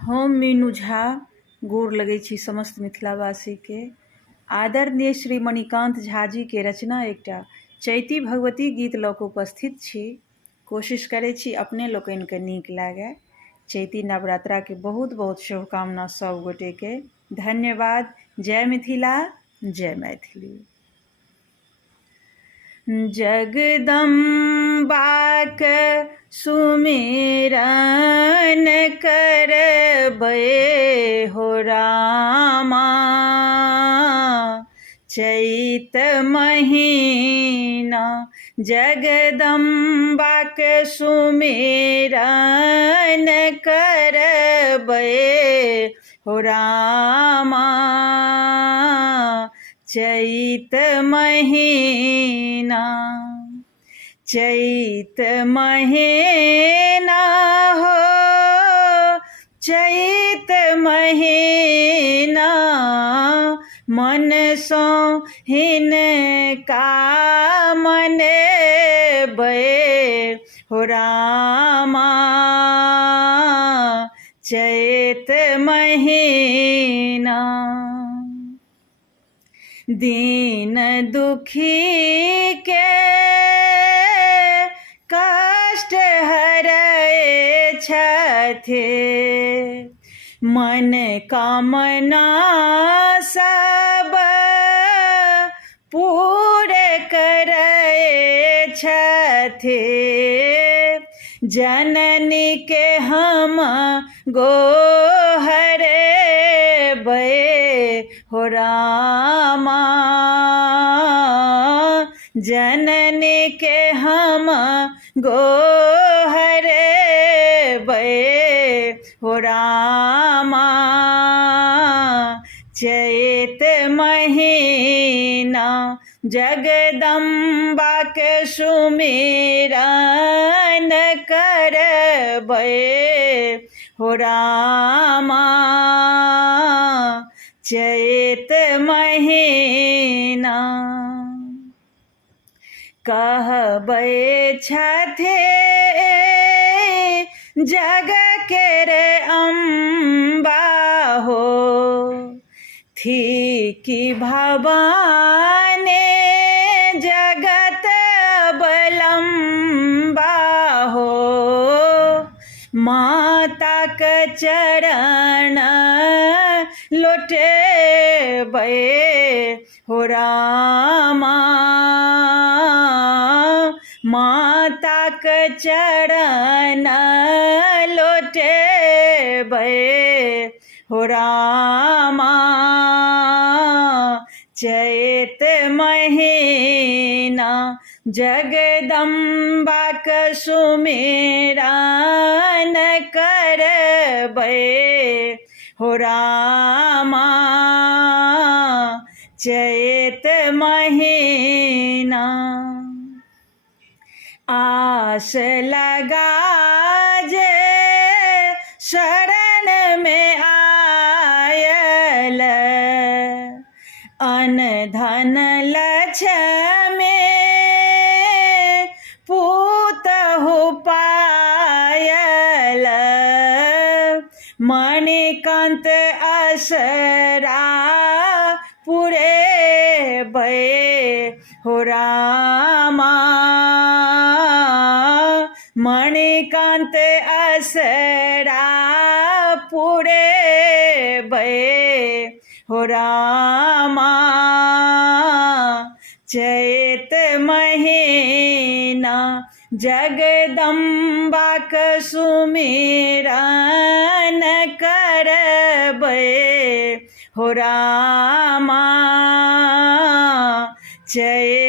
हम मीनू झा गोर लगै छी समस्त मिथिलावासी के। आदरणीय श्री मणिकान्त झा जी के रचना एकटा चैती भगवती गीत लऽ कऽ उपस्थित छी। कोशिश करै छी अपने लोकनि के नीक लागे। चैती नवरात्रा के बहुत बहुत शुभकामना सब गोटे के। धन्यवाद। जय मिथिला, जय मैथिली। जगदम्बाक सुमिरन करबै हो रामा, चैत महीना जगदम्बाक सुमिरन करबै हो रामा, चैत महीना। चैत महीना हो, चैत महीना, मन सो हिनका मनेबै हो रामा, चैत महीना। दीन दुखी के कष्ट हरै छथि, मन कामना सब पूरे करै छथि। जननी के हम गोहरबै हो रामा, जननी के हम गोहरबै हो रामा, चैत महीना जगदम्बाक सुमिरन करबै हो रामा, चैत महीना। कहबै छथि जग के रे अम्बा हो, थी की भवानी जगत अवलंबा हो। माता के चरण लौटेबै हो रामा, माता के चरण लौटेबै हो रामा, चैत महीना जगदम्बाक सुमिरन करबै हो रामा, चैत महीना। आस लगा जे शरण में आयल, अन्न धन लक्ष्मी पूतहु पायल। मणिकान्त असरा पुरेबै हो रामा, मणिकान्त असरा पुरेबै हो रामा, चैत महीना जगदम्बाक सुमिरन करबै हो रामा, चैत